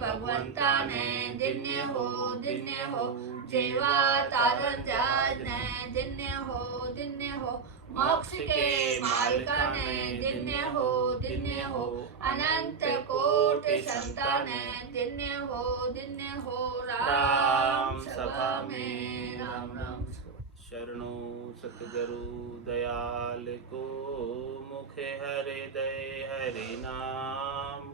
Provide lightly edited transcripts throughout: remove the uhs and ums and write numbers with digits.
भगवंता ने दिन्य हो जेवा तारण जाज ने दिन्य हो मोक्ष के मालिका ने दिन्य हो अनंत कोटि संता ने दिन्य हो राम सभा में राम राम। शरणो सतगुरु दयाल को मुखे हरे दय हरि नाम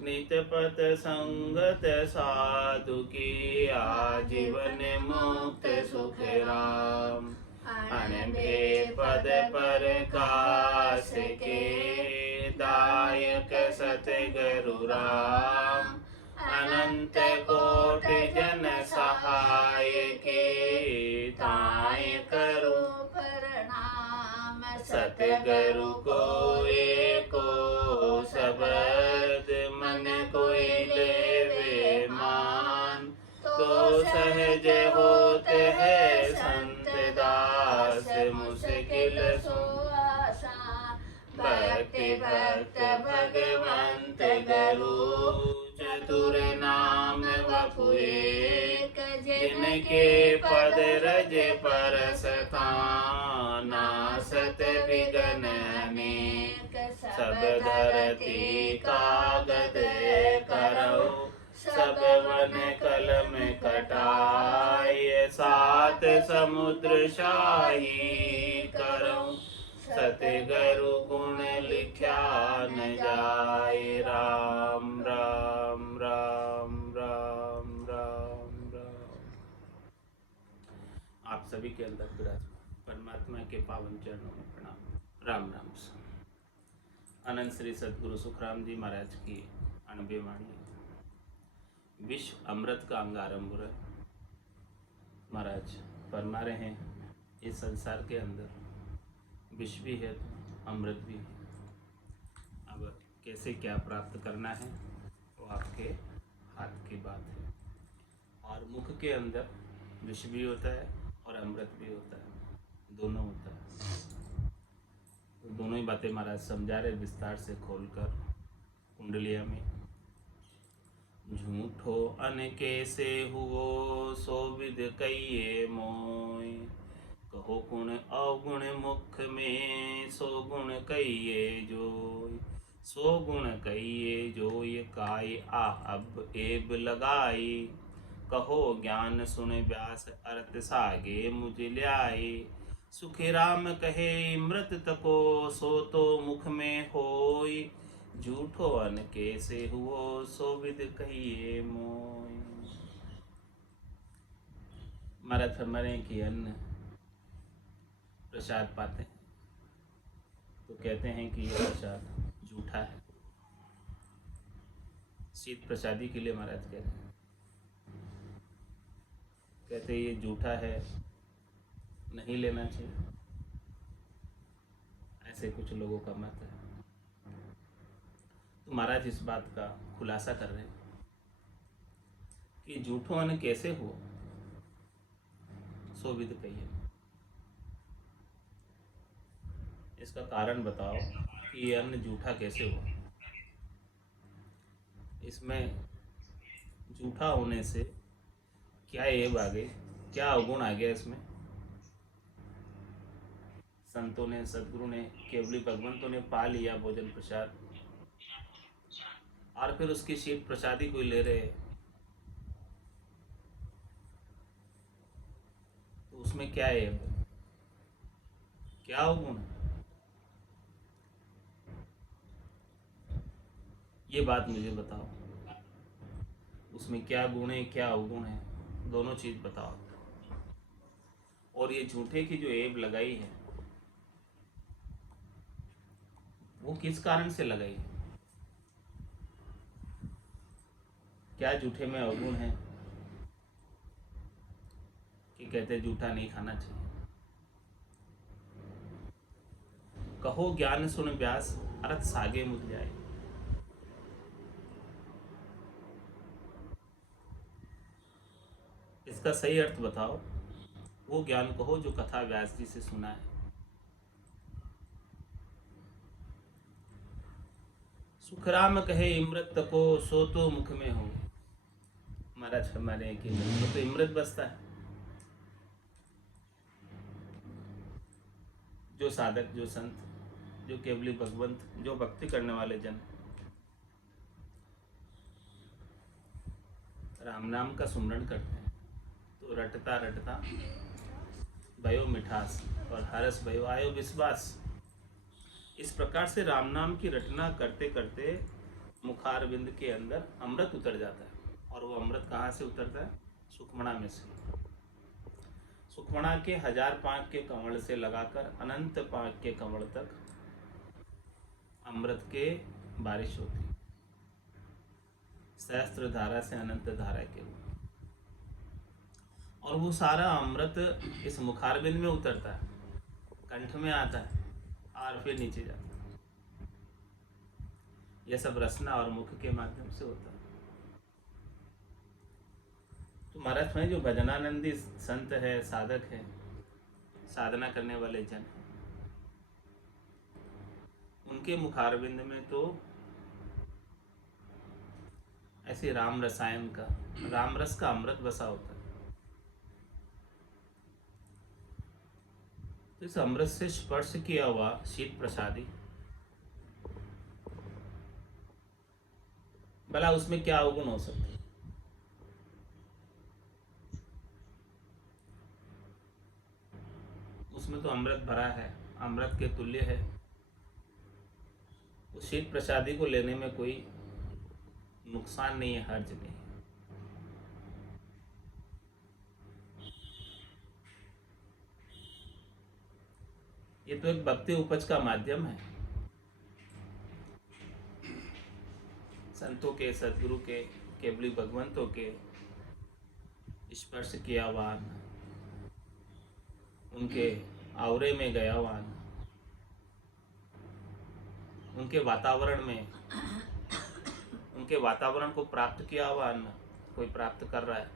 नित पत संगत साधु की आजीवन मुक्त सुख राम अनभे पद पर कास के दायक सतगुरु राम अनंत कोटि जन सहाय के ताय करो प्रणाम सतगुरु को एको शब्द मन कोई लेवे मान तो सहज होते है संत दास मुश्किल सो आसान भक्ति भक्त भगवंत गुरु चतुर नाम वपु एक जिनके पद रज परसता नासत विघ्न अनेक सब धरती कागद करौ सब वन कलम कटाय सात समुद्र शाही करौ सतगुरु गुण लिख्या न जाय राम राम राम राम राम राम। आप सभी के अंदर विराजमान परमात्मा के पावन चरणों में प्रणाम। राम राम। अनंत श्री सतगुरु सुखराम जी महाराज की 98 वाणी। विश्व अमृत का अंगारंभ है। महाराज फरमा रहे हैं इस संसार के अंदर विष भी है तो अमृत भी है। अब कैसे क्या प्राप्त करना है वो आपके हाथ की बात है। और मुख के अंदर विष भी होता है और अमृत भी होता है, दोनों होता है। तो दोनों ही बातें महाराज समझा रहे विस्तार से खोलकर कुंडलिया में। झूठो अन कैसे हुओ सो विद कहिए मोय कहो गुण अवगुण मुख में सो गुण कहिए जोय सो गुण कहिए जोय काय आ अब एब लगाई कहो ज्ञान सुन व्यास अर्थ सागे मुझ ल्याए सुखी राम कहे मृत तको सो तो मुख में होय झूठो अन कैसे हुओ सो विद कहिए मोय। महाराज फरमा रहे कि अन्न प्रसाद पाते हैं तो कहते हैं कि यह प्रसाद झूठा है। शीत प्रसादी के लिए महाराज कह रहे हैं, कहते ये झूठा है, नहीं लेना चाहिए। ऐसे कुछ लोगों का मत है। तो महाराज इस बात का खुलासा कर रहे हैं कि झूठो अन्न कैसे हो सो विद कहिए। इसका कारण बताओ कि ये अन्न झूठा कैसे हुआ। इसमें झूठा होने से क्या एब आ गई, क्या अवगुण आ गया इसमें। संतों ने, सदगुरु ने, केवली भगवंतों ने पा लिया भोजन प्रसाद और फिर उसकी शीत प्रसादी कोई ले रहे, तो उसमें क्या एब, क्या अवगुण। ये बात मुझे बताओ, उसमें क्या गुण है, क्या अवगुण है, दोनों चीज बताओ। और ये झूठे की जो एब लगाई है वो किस कारण से लगाई है। क्या झूठे में अवगुण है कि कहते झूठा नहीं खाना चाहिए। कहो ज्ञान सुन व्यास अर्थ सागे मुझ जाए। इसका सही अर्थ बताओ। वो ज्ञान कहो जो कथा व्यास जी से सुना है। सुखराम कहे इमृत को सो तो मुख में हो। महाराज फरमाने हैं कि वो तो इमृत बसता है। जो साधक, जो संत, जो केवली भगवंत, जो भक्ति करने वाले जन राम नाम का सुमरण करते हैं तो रटता रटता भयो मिठास और हरस भयो आयो विश्वास। इस प्रकार से राम नाम की रटना करते करते मुखारविंद के अंदर अमृत उतर जाता है। और वो अमृत कहाँ से उतरता है? सुखमणा में से। सुखमणा के 1000 पांक के कमल से लगाकर अनंत पांक के कमल तक अमृत के बारिश होती, सहस्त्र धारा से अनंत धारा के रूप, और वो सारा अमृत इस मुखारबिंद में उतरता है, कंठ में आता है और फिर नीचे जाता है। यह सब रसना और मुख के माध्यम से होता है। तो महाराज में जो भजनानंदी संत है, साधक है, साधना करने वाले जन हैं, उनके मुखारविंद में तो ऐसे राम रसायन का, राम रस का अमृत बसा होता है। तो इस अमृत से स्पर्श किया हुआ शीत प्रसादी, भला उसमें क्या अवगुण हो सकते? उसमें तो अमृत भरा है, अमृत के तुल्य है। उस शीत प्रसादी को लेने में कोई नुकसान नहीं है, हर्ज नहीं है। ये तो एक भक्ति उपज का माध्यम है। संतों के, सदगुरु के, केवली भगवंतों के स्पर्श किया हुआ, उनके आवरे में गया हुआ, उनके वातावरण में, उनके वातावरण को प्राप्त किया हुआ अन्न कोई प्राप्त कर रहा है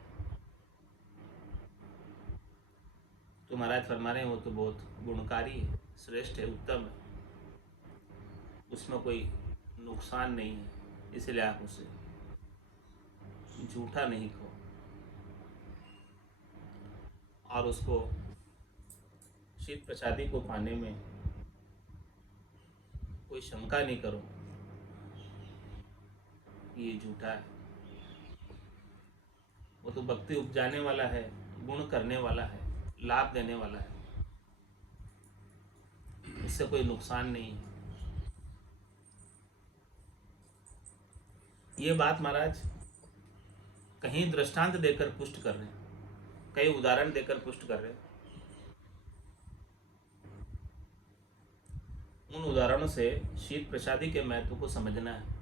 तो महाराज फरमा रहे हैं वो तो बहुत गुणकारी है, श्रेष्ठ है, उत्तम है, उसमें कोई नुकसान नहीं है। इसलिए आप उसे झूठा नहीं कहो और उसको शीत प्रसादी को पाने में कोई शंका नहीं करो कि ये झूठा है। वो तो भक्ति उपजाने वाला है, गुण करने वाला है, लाभ देने वाला है, इससे कोई नुकसान नहीं है। ये बात महाराज कहीं दृष्टांत देकर पुष्ट कर रहे हैं, कई उदाहरण देकर पुष्ट कर रहे हैं। उन उदाहरणों से शीत प्रसादी के महत्व को समझना है।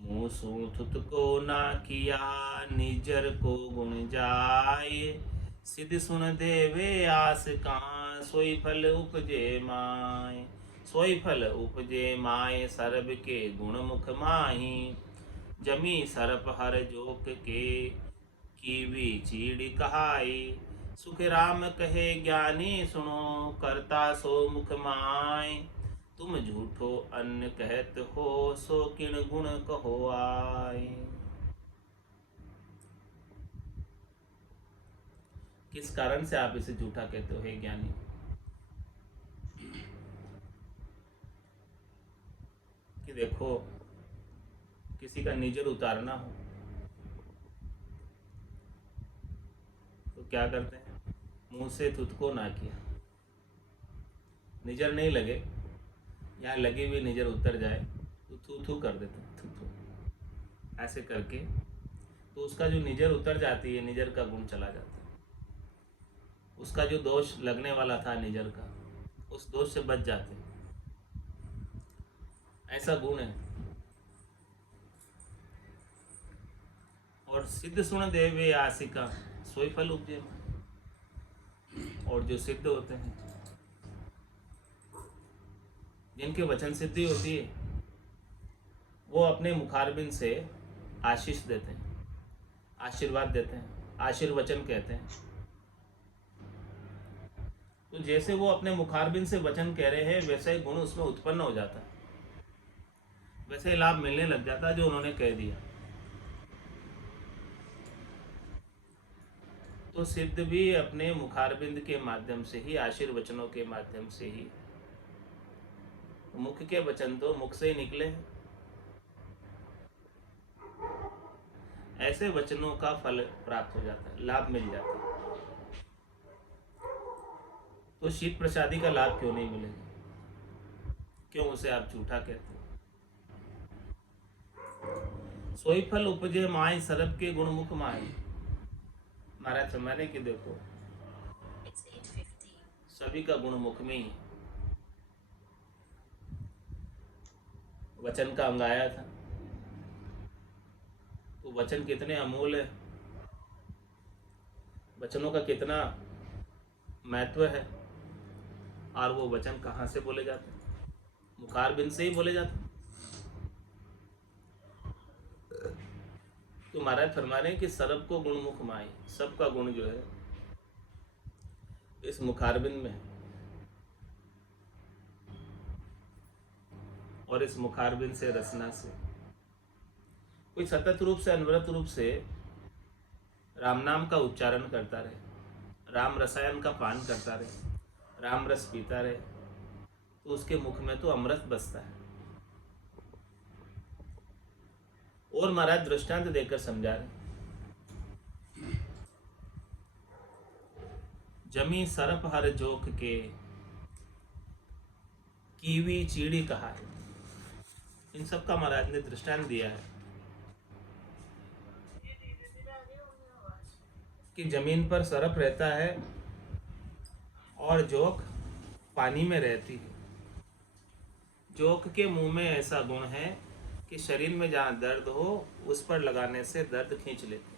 मुँह सूथुत को ना किया, निजर को गुण जाए, सिद्ध सुन देवे आस का, सोई फल उपजे माय। सोई फल उपजे माय, सरब के गुण मुख माही, जमी सरप हर जोक के, कीवी चीड़ कहाई। सुख राम कहे ज्ञानी सुनो, करता सो मुख माय। तुम झूठो अन्न कहत हो, सो किण गुण कहो आय। किस कारण से आप इसे झूठा कहते हो हे ज्ञानी? कि देखो किसी का निजर उतारना हो तो क्या करते हैं? मुंह से थुथको ना किया, निजर नहीं लगे, यहाँ लगे हुए निजर उतर जाए तो थू थू कर देते हैं, थू थू ऐसे करके, तो उसका जो निजर उतर जाती है, निजर का गुण चला जाता है। उसका जो दोष लगने वाला था निजर का, उस दोष से बच जाते हैं। ऐसा गुण है। और सिद्ध सुन देवे आसिका, सोई फल उपजे। और जो सिद्ध होते हैं, जिनके वचन सिद्धि होती है, वो अपने मुखारबिंद से आशीष देते हैं, आशीर्वाद देते हैं, आशीर्वचन कहते हैं। तो जैसे वो अपने मुखारबिंद से वचन कह रहे हैं, वैसा ही गुण उसमें उत्पन्न हो जाता है। वैसे ही लाभ मिलने लग जाता जो उन्होंने कह दिया। तो सिद्ध भी अपने मुखारबिंद के माध्यम से ही, आशीर्वचनों के माध्यम से ही, मुख के वचन तो मुख से ही निकले, ऐसे वचनों का फल प्राप्त हो जाता है, लाभ मिल जाता है। तो शीत प्रसादी का लाभ क्यों नहीं मिलेगा? क्यों उसे आप झूठा कहते हो? सोई फल उपजे माय सरब के गुणमुख माय। महाराज फरमाने की देखो सभी का गुण मुख में ही है। वचन का अंग आया था, तो वचन कितने अमूल्य है, वचनों का कितना महत्व है। और वो वचन कहाँ से बोले जाते हैं? मुखारबिंद से ही बोले जाते हैं। तो महाराज फरमा रहे हैं कि सरब को गुण मुख माई, सबका गुण जो है इस मुखारबिंद में है। और इस मुखारबिंद से, रसना से कोई सतत रूप से, अनवरत रूप से राम नाम का उच्चारण करता रहे, राम रसायन का पान करता रहे, राम रस पीता रहे, तो उसके मुख में तो अमृत बसता है। और महाराज दृष्टांत देकर समझा रहे, जमी सरप हर जोक के कीवी चीड़ी कहा है। इन सब का महाराज ने दृष्टांत दिया है कि जमीन पर सरप रहता है और जोक पानी में रहती है। जोक के मुंह में ऐसा गुण है कि शरीर में जहाँ दर्द हो उस पर लगाने से दर्द खींच लेते।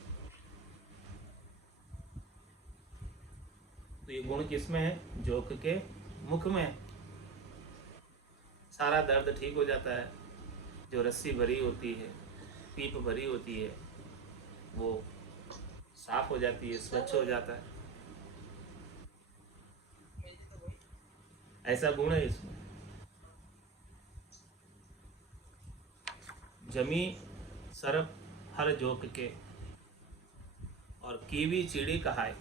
तो ये गुण किसमें है? जोक के मुख में। सारा दर्द ठीक हो जाता है। जो रस्सी भरी होती है, पीप भरी होती है, वो साफ हो जाती है, स्वच्छ हो जाता है। ऐसा गुण है इसमें। जमी सरप हर जोक के और कीवी चीड़ी कहाए।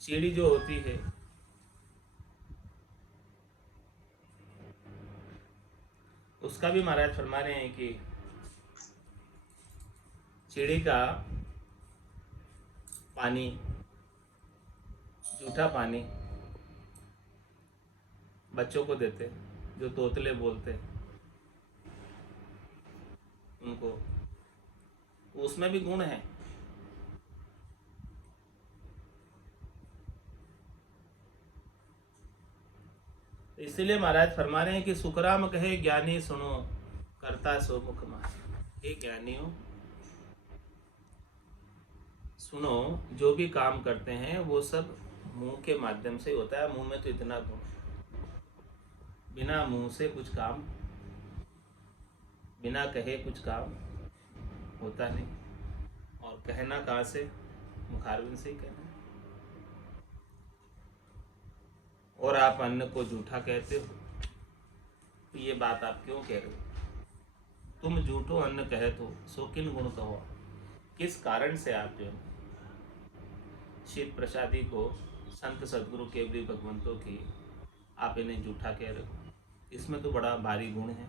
चीड़ी जो होती है उसका भी महाराज फरमा रहे हैं कि चीड़ी का पानी, जूठा पानी बच्चों को देते, जो तोतले बोलते उनको, उसमें भी गुण है। इसीलिए महाराज फरमा रहे हैं कि सुखराम कहे ज्ञानी सुनो, करता सो मुख मार। हे ज्ञानियों सुनो, जो भी काम करते हैं वो सब मुंह के माध्यम से होता है। मुंह में तो इतना गुण, बिना मुंह से कुछ काम, बिना कहे कुछ काम होता नहीं। और कहना कहाँ से? मुखारबिंद से ही कहना। और आप अन्न को झूठा कहते हो, तो ये बात आप क्यों कह रहे हो? तुम झूठो अन्न कहते हो, सो किन गुण कहो। किस कारण से आप जो है शीत प्रसादी को, संत सदगुरु केवली भगवंतों की, आप इन्हें झूठा कह रहे हो? इसमें तो बड़ा भारी गुण है।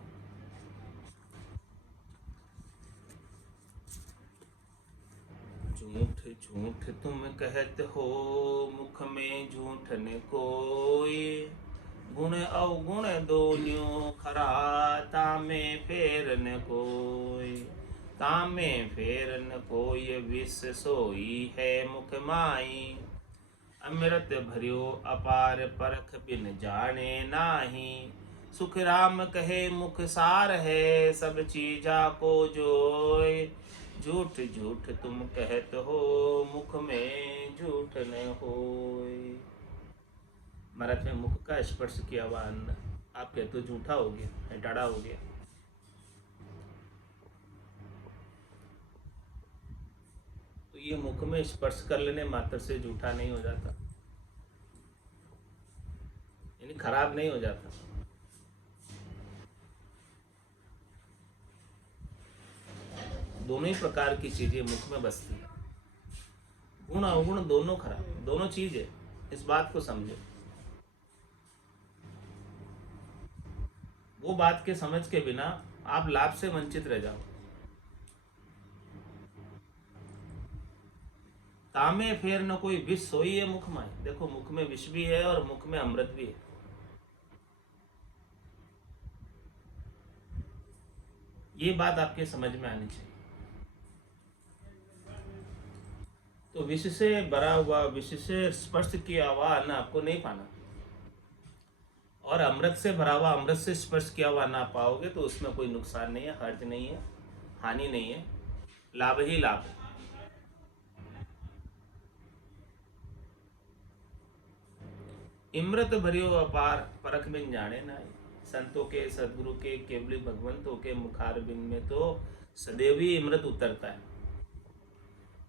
झूठ झूठ तुम कहते हो, मुख में झूठ न कोई, गुण अवगुण दोन्यों खरा, तामे फेर न कोई। तामे फेर न कोई, विष सोई है मुख माई। अमृत भरियो अपार, परख बिन जाने नाही। सुख राम कहे मुख सार है, सब चीजा को जोय। झूठ झूठ तुम कहत हो, मुख में झूठ न होय। महाराज में मुख का स्पर्श किया हुआ अन्न आप कहते हो झूठा हो गया, डाढ़ा हो गया। तो ये मुख में स्पर्श कर लेने मात्र से झूठा नहीं हो जाता। यानी खराब नहीं हो जाता। दोनों ही प्रकार की चीजें मुख में बसती है, गुण अवगुण दोनों खराब, दोनों चीज है, इस बात को समझो। वो बात के समझ के बिना आप लाभ से वंचित रह जाओ। तामे फेर न कोई विष सोई है मुख में। देखो, मुख में विष भी है और मुख में अमृत भी है। ये बात आपके समझ में आनी चाहिए। तो विष से भरा हुआ, विष से स्पर्श किया हुआ अन्न आपको नहीं पाना, और अमृत से भरा हुआ, अमृत से स्पर्श किया हुआ ना पाओगे तो उसमें कोई नुकसान नहीं है, हर्ज नहीं है, हानि नहीं है, लाभ ही लाभ है। इमृत भरियो अपार परख बिन जाने नाई। संतों के, सदगुरु के, केवली भगवंतों के मुखार बिन में तो सदैव ही इमृत उतरता है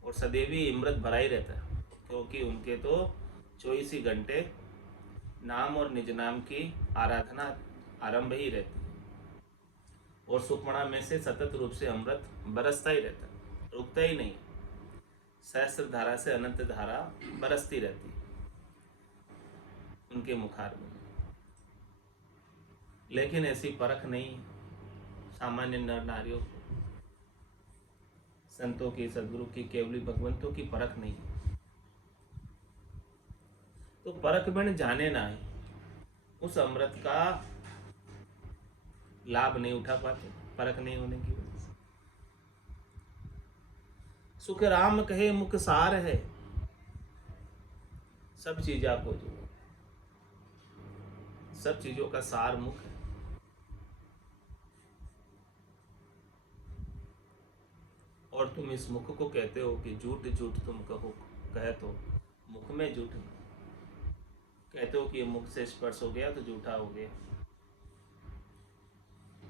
और सदैव ही इमृत भरा ही रहता है, क्योंकि उनके तो 24 ही घंटे नाम और निज नाम की आराधना आरंभ ही रहती है, और सुखमणा में से सतत रूप से अमृत बरसता ही रहता है, रुकता ही नहीं। सहस्त्र धारा से अनंत धारा बरसती रहती है उनके मुखार में। लेकिन ऐसी परख नहीं सामान्य नर नारियों को, संतों की, सदगुरु की, केवली भगवंतों की परख नहीं। तो परख बिन जाने ना है, उस अमृत का लाभ नहीं उठा पाते, परख नहीं होने की वजह से। सुख राम कहे मुख सार है। सब चीज आपको जो, सब चीजों का सार मुख है। और तुम इस मुख को कहते हो कि झूठ झूठ तुम कहो, कहे तो मुख में झूठ कहते हो कि मुख से स्पर्श हो गया तो झूठा हो गया।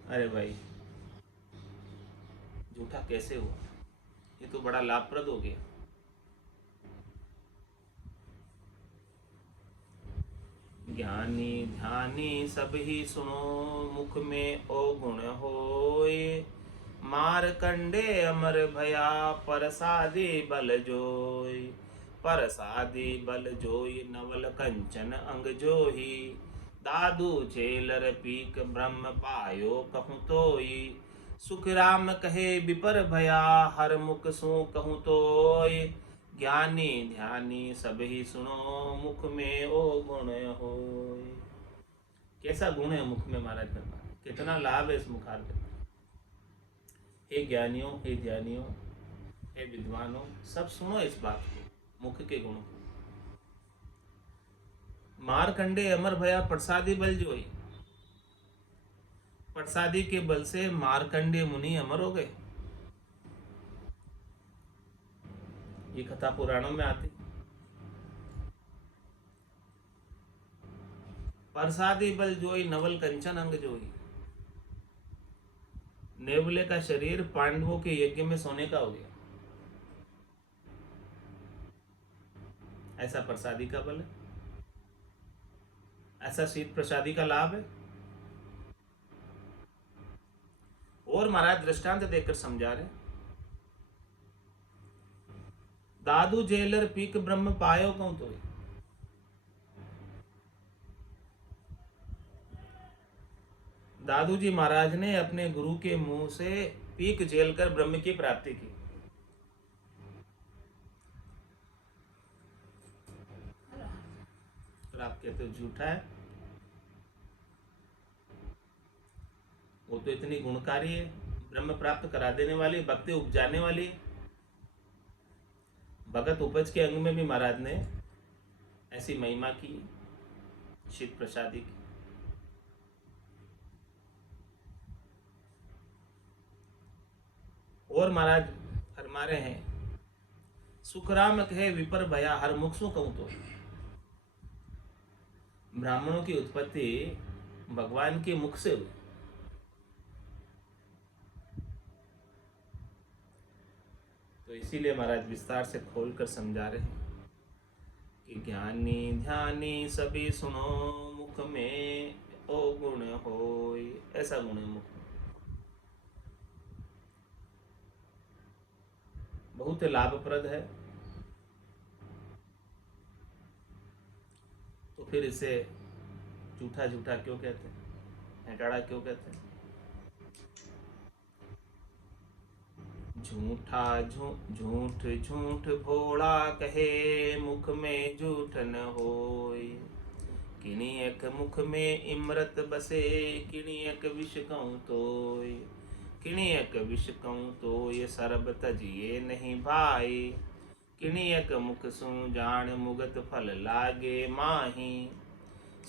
अरे भाई, झूठा कैसे हुआ? ये तो बड़ा लाभप्रद हो गया। ज्ञानी ध्यानी सब ही सुनो, मुख में ओ गुण होय। मारकंडे अमर भया, परसादी बल जोय। परसादी बल जोई, नवल कंचन अंग जोही। दादू झेलर पीक, ब्रह्म पायो कहूँ तोई। सुख राम कहे विपर भया, हर मुख सो कहूँ तोय। ज्ञानी ध्यानी सब ही सुनो, मुख में ओ गुण होय। कैसा गुण है मुख में महाराज करना, कितना लाभ है इस मुखार का। हे ज्ञानियों, हे ध्यानियों, हे विद्वानों, सब सुनो इस बात को, मुख के गुण को। मारकंडे अमर भया, प्रसादी बल जोई। प्रसादी के बल से मारकंडे मुनि अमर हो गए। ये कथा पुराणों में आती। प्रसादी बल जोई, नवल कंचन अंग जोई। नेवले का शरीर पांडवों के यज्ञ में सोने का हो गया। ऐसा प्रसादी का बल है, ऐसा शीत प्रसादी का लाभ है। और महाराज दृष्टांत देकर समझा रहे, दादू जेलर पीक ब्रह्म पायो कहूं तो। दादू जी महाराज ने अपने गुरु के मुंह से पीक झेल कर ब्रह्म की प्राप्ति की। और आप कहते हो झूठा है, वो तो इतनी गुणकारी है, ब्रह्म प्राप्त करा देने वाली, भक्ति उपजाने वाली। भगत उपज के अंग में भी महाराज ने ऐसी महिमा की, शीत प्रसादी की। और महाराज फरमा रहे हैं, सुखराम कहे विपर भया, हर मुख सो कहूं तो। ब्राह्मणों की उत्पत्ति भगवान के मुख से हुई। तो इसीलिए महाराज विस्तार से खोल कर समझा रहे हैं कि ज्ञानी ध्यानी सभी सुनो, मुख मुख में ओ गुण होय। ऐसा गुण है मुख में, बहुत लाभप्रद है। तो फिर इसे झूठा झूठा क्यों कहते हैं, हेटाड़ा क्यों कहते हैं? झूठा झूठ झूठ भोला कहे, मुख में झूठ न होय। किणियक मुख में इमरत बसे, किणियक विष कहूँ तोय। किणियक विष कहूँ तोय, सरब तजिए नहीं भाई। किणियक मुख सु जान, मुगत फल लागे माही।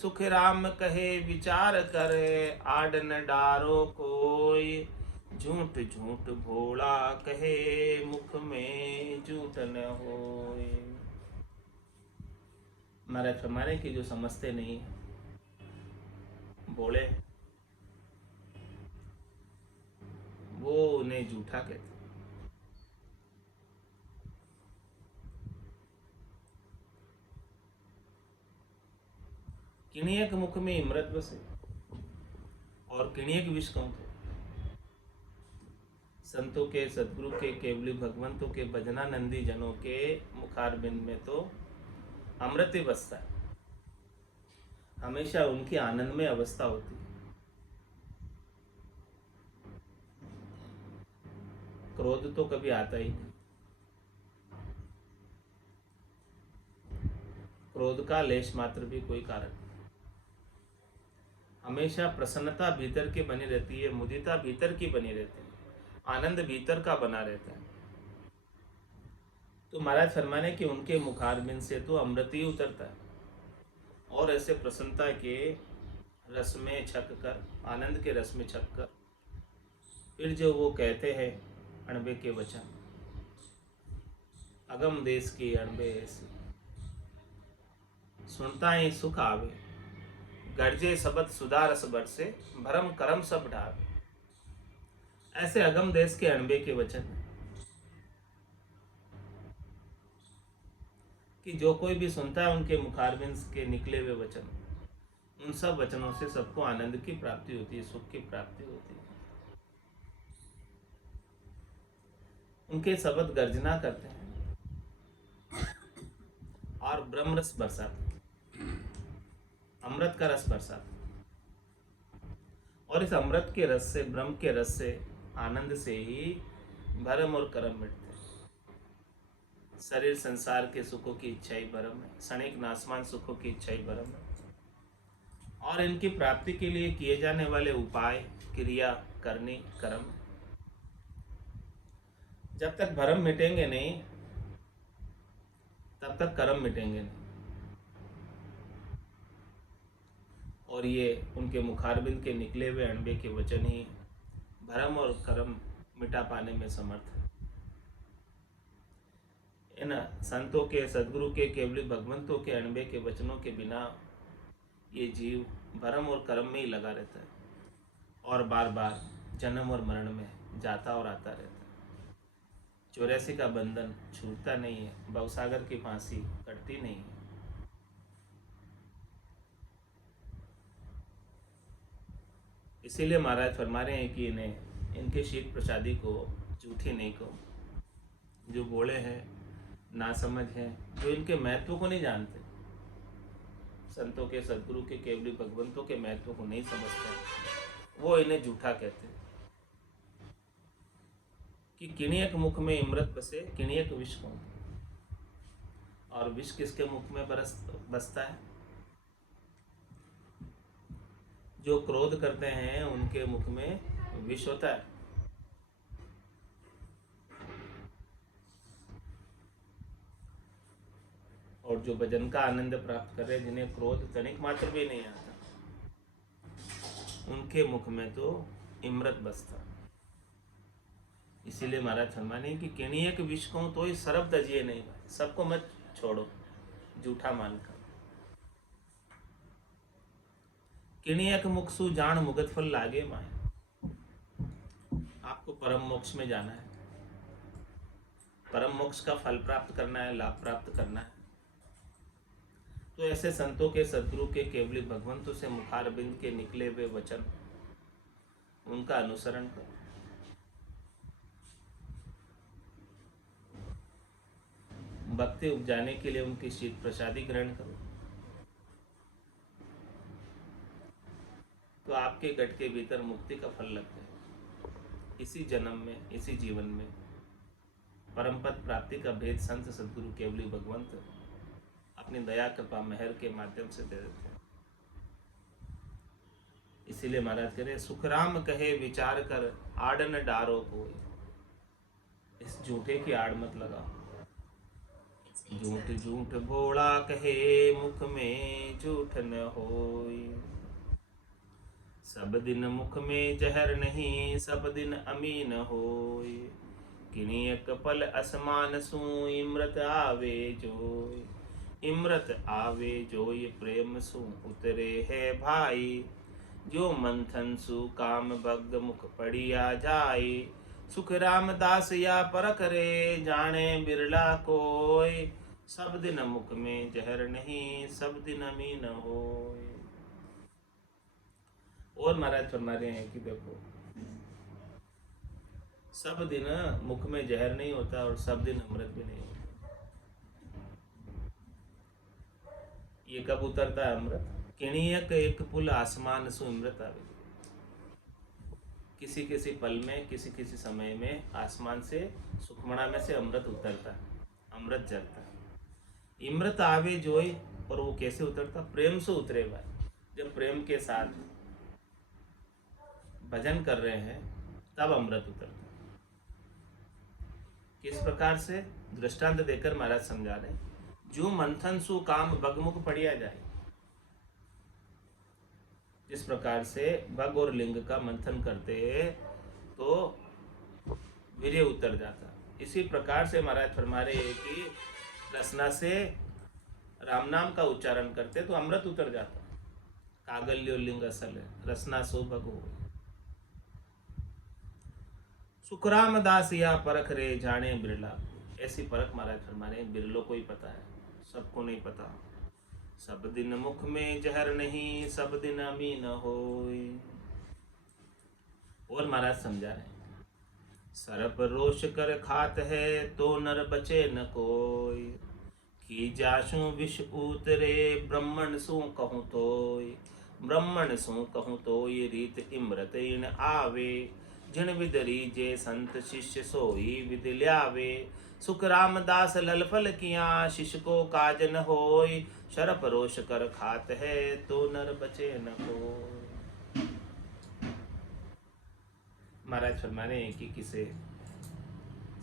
सुख राम कहे विचार करे, आड न डारो कोय। झूठ झूठ भोला कहे, मुख में झूठ न होय। महाराज फरमाने की जो समझते नहीं है, बोले, वो उन्हें झूठा कहते। किणियक मुख में इमरत बसे, और किणियक विष कहूँ तो संतों के, सदगुरु के, केवली भगवंतों के, भजनानंदी जनों के मुखारबिंद में तो अमृत ही बसता है। हमेशा उनकी आनंदमय अवस्था होती है। क्रोध तो कभी आता ही नहीं। क्रोध का लेश मात्र भी कोई कारण नहीं। हमेशा प्रसन्नता भीतर की बनी रहती है, मुदिता भीतर की बनी रहती है, आनंद भीतर का बना रहता है। तो महाराज फरमाने कि उनके मुखारबिंद से तो अमृत ही उतरता है, और ऐसे प्रसन्नता के रस में छक कर, आनंद के रस में छक कर, फिर जो वो कहते हैं अणबे के वचन, अगम देश की अणबे ऐसी, सुनता ही सुख आवे, गर्जे सबद सुधा रस बरसे, भरम करम सब ढावे। ऐसे अगम देश के अणबे के वचन कि जो कोई भी सुनता है उनके मुखारबिंद के निकले हुए वचन, उन सब वचनों से सबको आनंद की प्राप्ति होती है, सुख की प्राप्ति होती है। उनके शब्द गर्जना करते हैं और ब्रह्म रस बरसाते हैं, अमृत का रस बरसाते हैं। और इस अमृत के रस से, ब्रह्म के रस से, आनंद से ही भरम और करम मिटते हैं। शरीर संसार के सुखों की इच्छा ही भरम है, क्षणिक नासमान सुखों की इच्छा ही भरम है, और इनकी प्राप्ति के लिए किए जाने वाले उपाय, क्रिया करनी कर्म। जब तक भरम मिटेंगे नहीं, तब तक कर्म मिटेंगे नहीं। और ये उनके मुखारबिंद के निकले हुए अणबे के वचन ही भरम और कर्म मिटा पाने में समर्थ है। इन संतों के, सदगुरु के, केवली भगवंतों के अणबे के वचनों के बिना ये जीव भरम और कर्म में ही लगा रहता है, और बार बार जन्म और मरण में जाता और आता रहता है। 84 का बंधन छूटता नहीं है, भवसागर की फांसी कटती नहीं है। इसीलिए महाराज फरमा रहे हैं कि इन्हें, इनके शीत प्रसादी को झूठी नहीं कहो। जो बोले हैं, नासमझ हैं, जो इनके महत्व को नहीं जानते, संतों के, सदगुरु के, केवली भगवंतों के महत्व को नहीं समझते, वो इन्हें झूठा कहते हैं। कि किणियक मुख में इमृत बसे, किणियक विष कौन, और विष किसके मुख में बसता है? जो क्रोध करते हैं उनके मुख में विष होता है। और जो भजन का आनंद प्राप्त कर रहे हैं, जिन्हें क्रोध तनिक मात्र भी नहीं आता, उनके मुख में तो इमृत बसता। इसीलिए महाराज फरमाने कि किणियक विष को तो ही सरब तजिए नहीं भाई, सबको मत छोड़ो झूठा मानकर। किणियक मुख सु जान, मुगत फल लागे माए। आपको परम मोक्ष में जाना है, परम मोक्ष का फल प्राप्त करना है, लाभ प्राप्त करना है, तो ऐसे संतों के, सद्गुरु के, केवली भगवंतों से मुखारबिंद के निकले हुए वचन, उनका अनुसरण करो। भक्ति उपजाने के लिए उनकी शीत प्रसादी ग्रहण करो, तो आपके गट के भीतर मुक्ति का फल लग जाए। इसी जन्म में, इसी जीवन में परम पद प्राप्ति का भेद संत सद्गुरु केवली भगवंत अपनी दया कृपा मेहर के माध्यम से दे देते हैं। इसीलिए महाराज कह रहे, सुखराम कहे विचार कर आड़ न डारो कोई। इस झूठे की आड़ मत लगाओ। झूठ झूठ भोला कहे मुख में झूठ न होई। सब दिन मुख में जहर नहीं, सब दिन अमीन होई। किनी एक पल असमान सू इमृत आवे जोय। इमृत आवे जोय प्रेम सु उतरे है भाई। जो मंथन सु काम भग मुख पड़िया जाय। सुख रामदास या परख रे जाने बिरला कोय। सब दिन मुख में जहर नहीं, सब दिन अमीन होय। और महाराज फरमा रहे हैं कि देखो, सब दिन मुख में जहर नहीं होता और सब दिन अमृत भी नहीं होता। ये कब उतरता है अमृत? किणियक एक पुल आसमान सु अमृत आवे। किसी किसी पल में, किसी किसी समय में आसमान से, सुखमणा में से अमृत उतरता है, अमृत जलता है। इमृत आवे जोई, और वो कैसे उतरता? प्रेम से उतरे भाई। जब प्रेम के साथ भजन कर रहे हैं तब अमृत उतरता। किस प्रकार से? दृष्टांत देकर महाराज समझा रहे, जो मंथन सु काम भगमुख पड़िया जाए। जिस प्रकार से भग और लिंग का मंथन करते हैं तो वीर्य उतर जाता, इसी प्रकार से महाराज फरमा रहे हैं कि रसना से राम नाम का उच्चारण करते तो अमृत उतर जाता। कागल्यो लिंग असल है, रसना सो भग हो। सुखराम दास या परख रे जाने बिरला। ऐसी परख महाराज फरमा रहे, बिरलों को ही पता है, सबको नहीं पता। सब दिन मुख में जहर नहीं, सब दिन अमीन होय। और महाराज समझा रहे, सरप रोष कर खात है तो नर बचे न कोई। की जासु विष उतरे ब्रह्मण सु कहूँ तोय। ब्रह्मण सु कहूँ तोय रीत इमृत इन आवे। जिन विद रीजे संत शिष्य सोई विद ल्यावे। सुख रामदास ललफल किया शिष्य को काज न होय। शरप रोष कर खात है तो नर बचे न कोय। महाराज फरमा रहे हैं कि किसे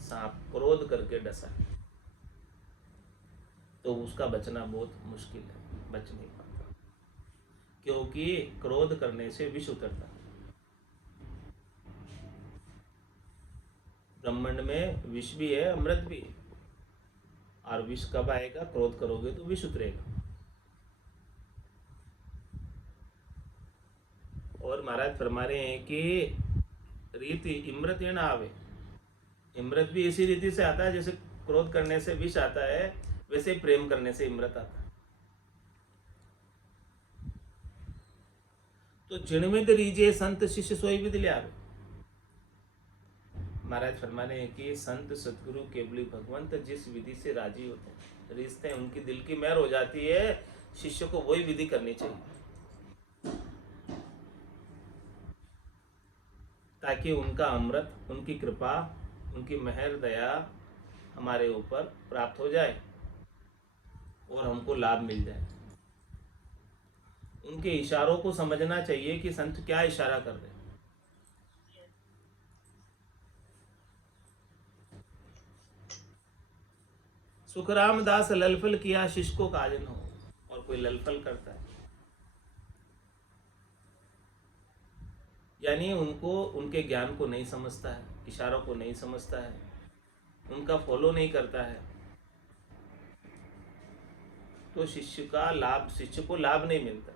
सांप क्रोध करके डसा तो उसका बचना बहुत मुश्किल है, बच नहीं पाता, क्योंकि क्रोध करने से विष उतरता है। ब्रह्मांड में विष भी है, अमृत भी है, और विष कब आएगा? क्रोध करोगे तो विष उतरेगा। और महाराज फरमा रहे हैं कि रीति इमृत न आवे। इमृत भी इसी रीति से आता है, जैसे क्रोध करने से विष आता है, वैसे प्रेम करने से इमृत आता है। तो जिनमिद रीजे संत शिष्य सोई विद ल्यावे। महाराज फरमा रहे हैं कि संत सतगुरु केवली भगवंत जिस विधि से राजी होते हैं, रिश्ते उनकी दिल की मेहर हो जाती है, शिष्य को वही विधि करनी चाहिए, ताकि उनका अमृत, उनकी कृपा, उनकी मेहर दया हमारे ऊपर प्राप्त हो जाए और हमको लाभ मिल जाए। उनके इशारों को समझना चाहिए कि संत क्या इशारा कर रहे हैं। सुख रामदास ललफल किया शिष्य को काज न हो। और कोई ललफल करता है, यानी उनको, उनके ज्ञान को नहीं समझता है, इशारों को नहीं समझता है, उनका फॉलो नहीं करता है, तो शिष्य का लाभ, शिष्य को लाभ नहीं मिलता।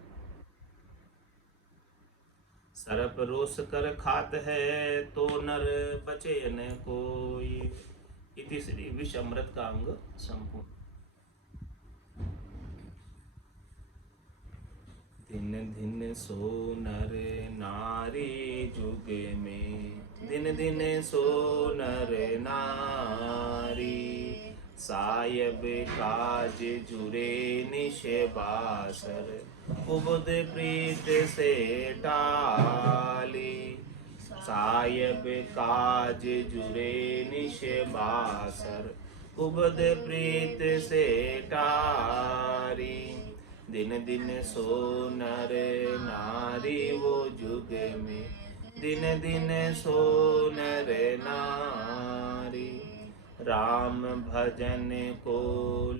सरप रोष कर खात है तो नर बचे न कोई। इति श्री विष अमृत का अंग संपूर्ण। दिन दिन सो नर नारी जुग में, दिन दिन सो नर नारी। सायब काज जुरे निश बासर, कुबुद प्रीत से टाली। सायब काज जुरे निश बासर, कुबुद प्रीत से टारी। दिन दिन सो नर नारी वो जुग में, दिन दिन सो नर नारी। राम भजन को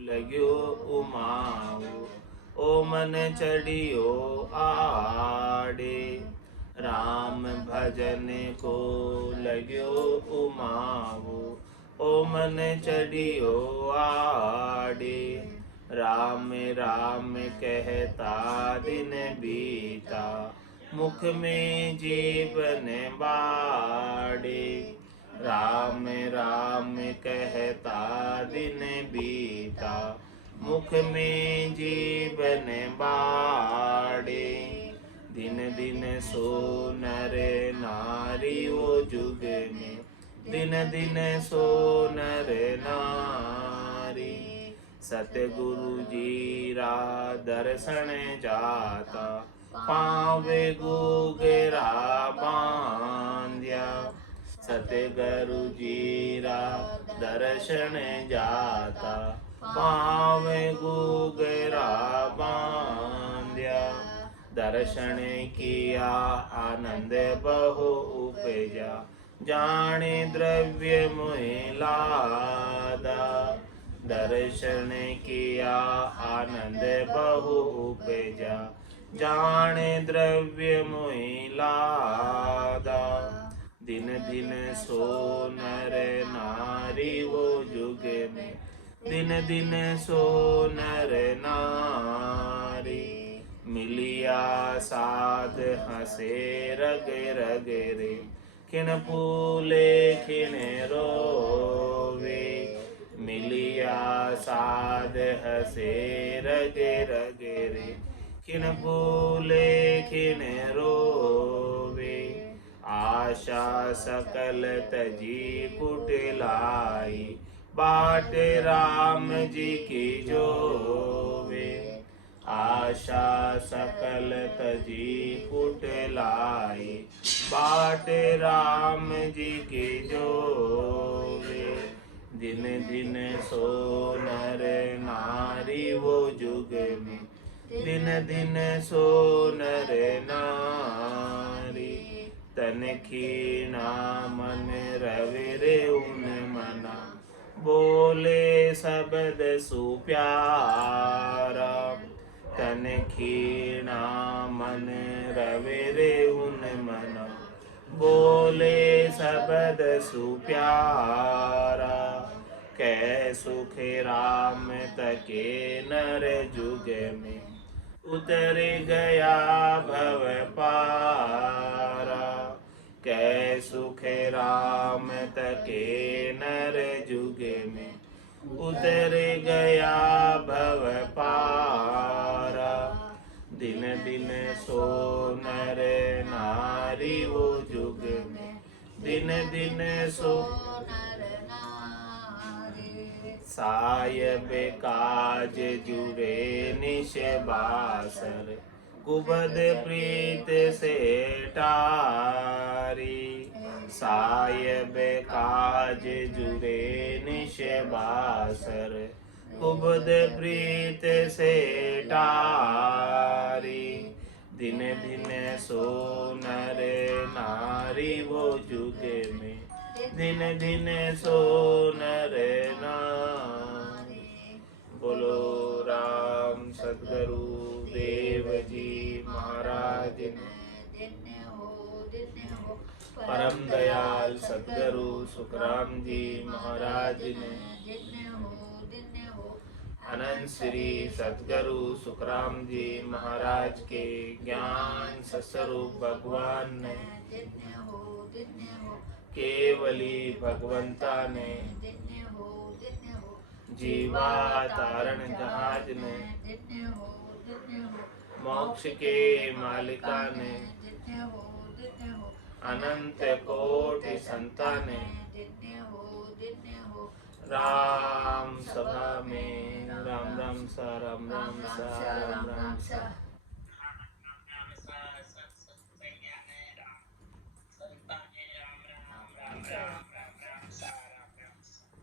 लग्यो उमाऊ, ओ मन चढ़ियो आड़े। राम भजन को लग्यो उमाऊ, ओ मन चढ़ियो आड़े। राम राम कहता दिन बीता, मुख में जीवन बाड़े। राम राम कहता दिन बीता, मुख में जीवन बाड़े। दिन दिन सो नर नारी वो जुग में, दिन दिन सो नर नारी। सतगुरु जी रा दर्शन जाता, पावे गुगरा बांध्या। सतगुरु जी रा दर्शन जाता, पावे गुगरा बांध्या। दर्शन किया आनंद बहु उपजा, जाने द्रव्य मोह लादा। दर्शन किया आनंद बहु उपजा, जाने द्रव्य मोह लादा। दिन दिन सो नर नारी वो जुग में, दिन दिन सो नर नारी। मिलिया साध हसे रग रग रे, खिन फूले खिन रोवे। मिलिया साध हसे रगे रगे रे, खिन फूले खिन रोवे। आशा सकल तजी कुटिलाई, बाट राम जी की जोवे। आशा सकल तजी कुटिलाई, बाट राम जी की जोवे। दिन दिन सो नर नारी वो जुग में, दिन दिन सो नर नारी। तन खीना मन रवि रे उन मना, बोले शब्द सुप्यारा। तन खीना मन रवि रे उन मना, बोले शब्द सुप्यारा। कै सुख राम तके नर जुग में, उतर गया भव पारा। कै सुख राम तके नर जुग में, उतर गया भव पारा। दिन दिन सो नर नारी वो जुग में, दिन दिन सो नर नारी। सायब काज जुरे निश बासर, कुबद प्रीत से टारी। सायब काज जुरे निश बासर, कुबद प्रीत से टारी। दिन दिन सो नर नारी वो जुग में, दिन दिन सो नर नारी। बोलो राम सद्गुरु देव जी महाराज परम दयाल सद्गुरु सुखराम जी महाराज ने, अनंत श्री सद्गुरु सुखराम जी महाराज के ज्ञान स्वरूप भगवान ने, केवली भगवंता ने, जीवा तारण जहाज ने, मोक्ष के मालिका ने धन्य हो अनंत कोटि संताने धन्य हो राम सभा में राम राम सा राम राम सा राम राम सा